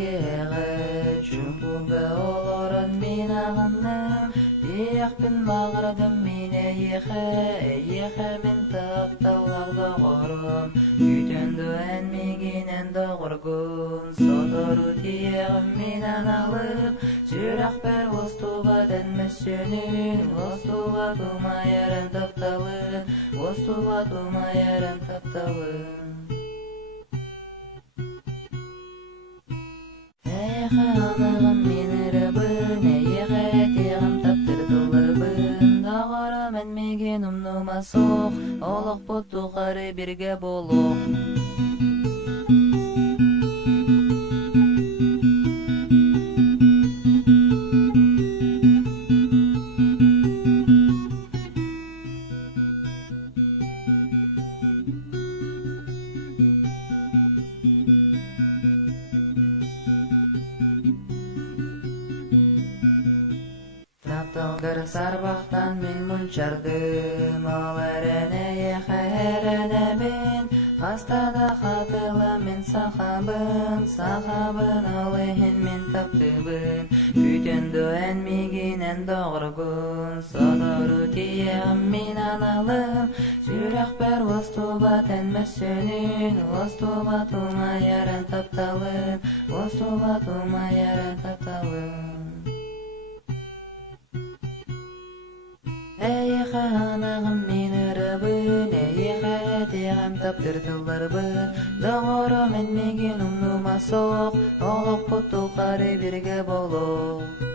кеге чумбуга олорон мен ағынным Тияқпін бағырдым мен ейхе мен тапталағда ғорым Күтенді әнмегенен доғыргын Содору тияғым мен аналып Сүрақ бәр остубадан мүссөнін Остуба тумайарын тапталын Остуба тумайарын тапталын Ейхе анығым мен ұрыбын Ейхе тияғым таптырдылырбын Дағырым әнмеген ұмнума соқ Олық бұтту қары бірге болуқ Тапталгыр сарбақтан мен мұнчардым Ол әрәне ейхе мен Қастада қатыла мен сахабын Ол ехен мен таптыбын Күтенді әнмегенен доғыргын Содору тияғым мен аналым Сүрақ бәр остубат әнмәссөнін Остуба тумайарын тапталын Остуба тумайарын тапталын Ейхе анағым мен ұрыбын Ейхе тияғым таптырдылырбын Доғырым әнмеген ұмнума соқ Олық бұтту қары бірге болуқ